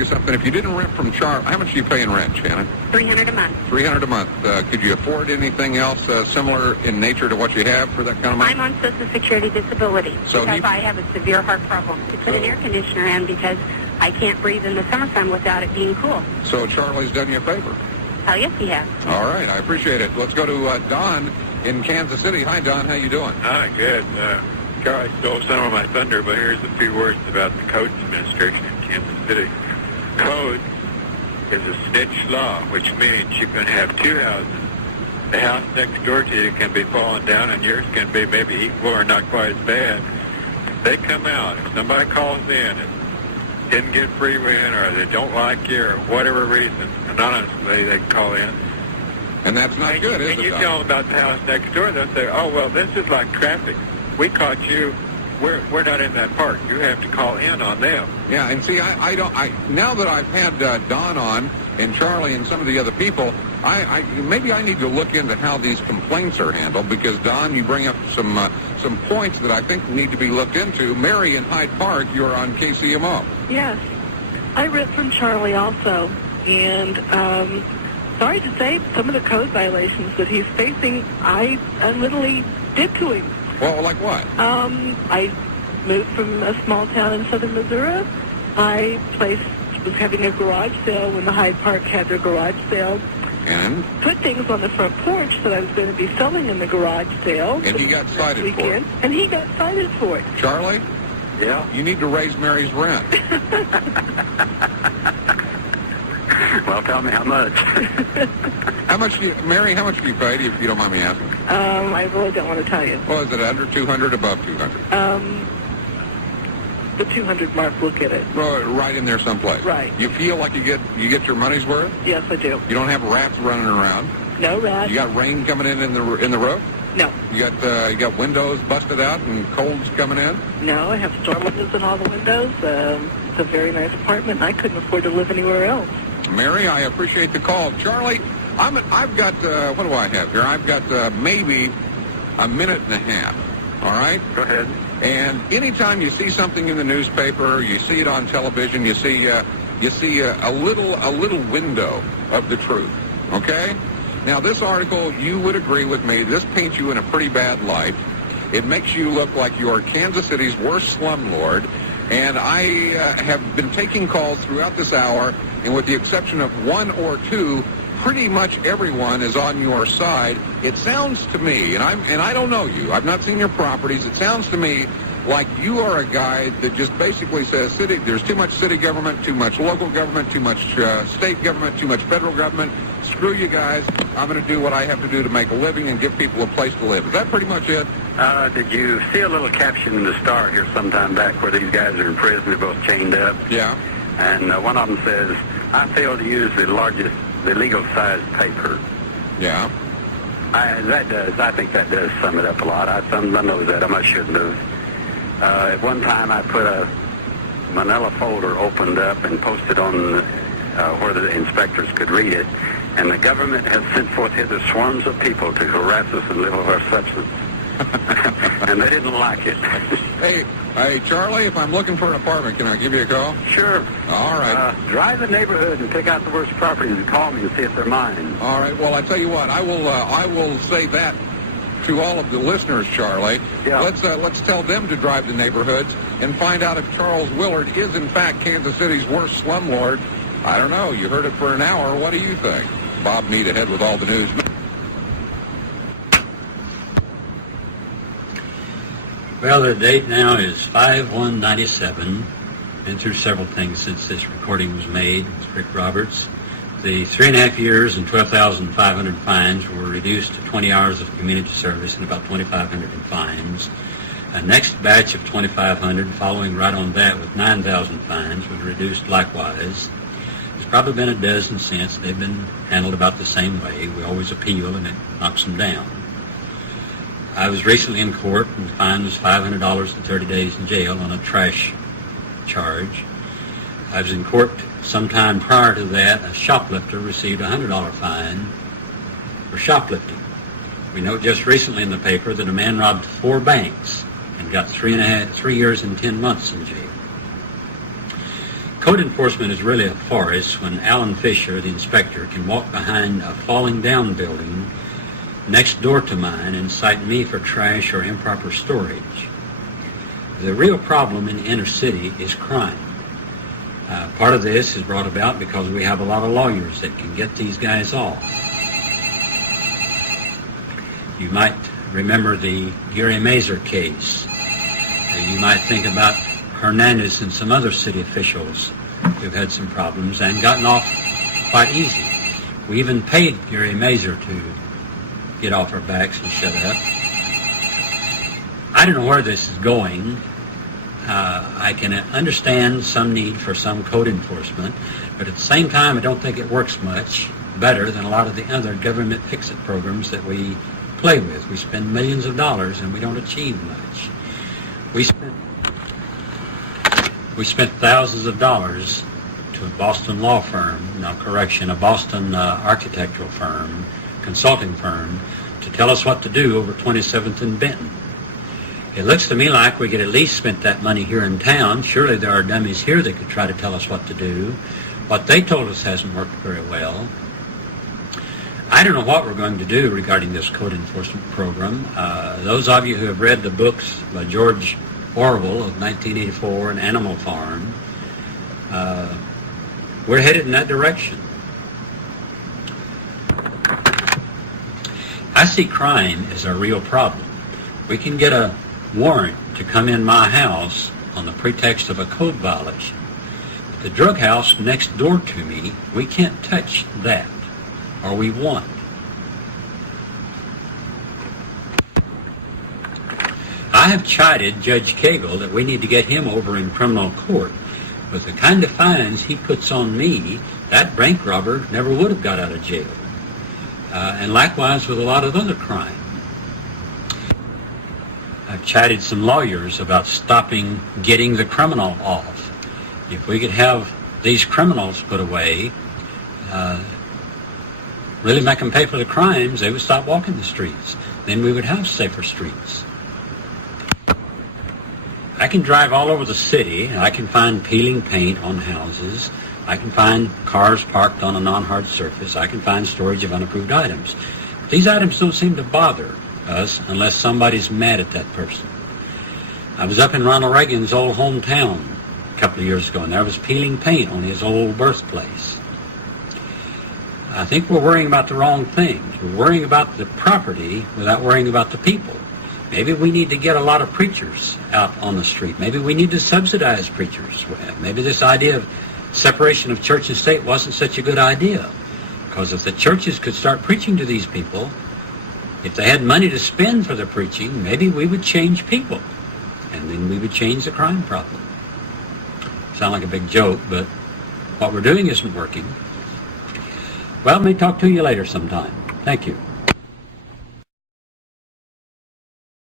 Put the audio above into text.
you something. If you didn't rent from Charlie, how much do you pay in rent, Shannon? $300 a month. $300 a month. Could you afford anything else similar in nature to what you have for that kind of money? I'm on Social Security disability So because I have a severe heart problem. To put an air conditioner in because I can't breathe in the summertime without it being cool. So Charlie's done you a favor. Oh, yes, he has. All right, I appreciate it. Let's go to Don in Kansas City. Hi, Don. How you doing? Hi, good. Charlie stole some of my thunder, but here's a few words about the Code Administration in Kansas City. Code is a snitch law, which means you can have two houses. The house next door to you can be falling down, and yours can be maybe equal or not quite as bad. If they come out, if somebody calls in and didn't get free rent, or they don't like you, or whatever reason, anonymously they call in. And that's not good, is it? And you tell them about the house next door, they'll say, oh, well, this is like traffic. We caught you. We're not in that park. You have to call in on them. Yeah, and see, I don't. Now that I've had Don on and Charlie and some of the other people, maybe I need to look into how these complaints are handled, because Don, you bring up some points that I think need to be looked into. Mary in Hyde Park, you're on KCMO. Yes, I rent from Charlie also, and sorry to say, some of the code violations that he's facing, I literally did to him. Well, like what? I moved from a small town in southern Missouri. My place was having a garage sale when the Hyde Park had their garage sale. And? Put things on the front porch that I was going to be selling in the garage sale. And he got cited for it. And he got cited for it. Charlie? Yeah? You need to raise Mary's rent. Well, tell me how much. Mary, how much do you pay, if you don't mind me asking? I really don't want to tell you. Well, is it under 200, above 200? The 200 mark, we'll get it. Right in there someplace. Right. You feel like you get your money's worth? Yes, I do. You don't have rats running around? No rats. You got rain coming in the roof? No. You got windows busted out and colds coming in? No, I have storm windows in all the windows. It's a very nice apartment. I couldn't afford to live anywhere else. Mary, I appreciate the call. Charlie, I've got, what do I have here? I've got maybe a minute and a half, all right? Go ahead. And anytime you see something in the newspaper, you see it on television, you see a little window of the truth, okay? Now, this article, you would agree with me, this paints you in a pretty bad light. It makes you look like you're Kansas City's worst slumlord. And I have been taking calls throughout this hour, and with the exception of one or two, pretty much everyone is on your side. It sounds to me, and I don't know you, I've not seen your properties, it sounds to me like you are a guy that just basically says there's too much city government, too much local government, too much state government, too much federal government. Screw you guys. I'm going to do what I have to do to make a living and give people a place to live. Is that pretty much it? Did you see a little caption in the Star here sometime back where these guys are in prison, they're both chained up? Yeah. And one of them says, I failed to use the legal size paper. Yeah. I think that does sum it up a lot. I know that. I shouldn't have. At one time, I put a manila folder opened up and posted on where the inspectors could read it. And the government has sent forth hither swarms of people to harass us and live off our substance. And they didn't like it. Hey, Charlie, if I'm looking for an apartment, can I give you a call? Sure. All right. Drive the neighborhood and pick out the worst properties and call me and see if they're mine. All right. Well, I tell you what, I will say that to all of the listeners, Charlie. Yeah. Let's tell them to drive the neighborhoods and find out if Charles Willard is in fact Kansas City's worst slumlord. I don't know. You heard it for an hour. What do you think? Bob Meade ahead with all the news. Well, the date now is 5/1/97. Been through several things since this recording was made. It's Rick Roberts. The 3.5 years and 12,500 fines were reduced to 20 hours of community service and about 2,500 in fines. A next batch of 2,500 following right on that with 9,000 fines was reduced likewise. There's probably been a dozen since. They've been handled about the same way. We always appeal and it knocks them down. I was recently in court and the fine was $500 and 30 days in jail on a trash charge. I was in court sometime prior to that. A shoplifter received a $100 fine for shoplifting. We know just recently in the paper that a man robbed 4 banks and got 3 years and 10 months in jail. Code enforcement is really a farce when Alan Fisher, the inspector, can walk behind a falling down building next door to mine and cite me for trash or improper storage. The real problem in the inner city is crime. Part of this is brought about because we have a lot of lawyers that can get these guys off. You might remember the Gary Mazur case. You might think about Hernandez and some other city officials who've had some problems and gotten off quite easy. We even paid Gary Mazur to get off our backs and shut up. I don't know where this is going. I can understand some need for some code enforcement, but at the same time, I don't think it works much better than a lot of the other government fix-it programs that we play with. We spend millions of dollars and we don't achieve much. We spent thousands of dollars to a Boston law firm, a Boston architectural firm, consulting firm, to tell us what to do over 27th and Benton. It looks to me like we could at least spend that money here in town. Surely there are dummies here that could try to tell us what to do. What they told us hasn't worked very well. I don't know what we're going to do regarding this code enforcement program. Those of you who have read the books by George Orwell of 1984 and Animal Farm, we're headed in that direction. I see crime as a real problem. We can get a warrant to come in my house on the pretext of a code violation. The drug house next door to me, we can't touch that, or we won't. I have chided Judge Cagle that we need to get him over in criminal court. With the kind of fines he puts on me, that bank robber never would have got out of jail. And likewise with a lot of other crime. I've chided some lawyers about stopping getting the criminal off. If we could have these criminals put away, really make them pay for the crimes, they would stop walking the streets. Then we would have safer streets. I can drive all over the city, and I can find peeling paint on houses. I can find cars parked on a non-hard surface. I can find storage of unapproved items. These items don't seem to bother us unless somebody's mad at that person. I was up in Ronald Reagan's old hometown a couple of years ago, and there was peeling paint on his old birthplace. I think we're worrying about the wrong things. We're worrying about the property without worrying about the people. Maybe we need to get a lot of preachers out on the street. Maybe we need to subsidize preachers. Maybe this idea of separation of church and state wasn't such a good idea. Because if the churches could start preaching to these people, if they had money to spend for their preaching, maybe we would change people. And then we would change the crime problem. Sound like a big joke, but what we're doing isn't working. Well, may talk to you later sometime. Thank you.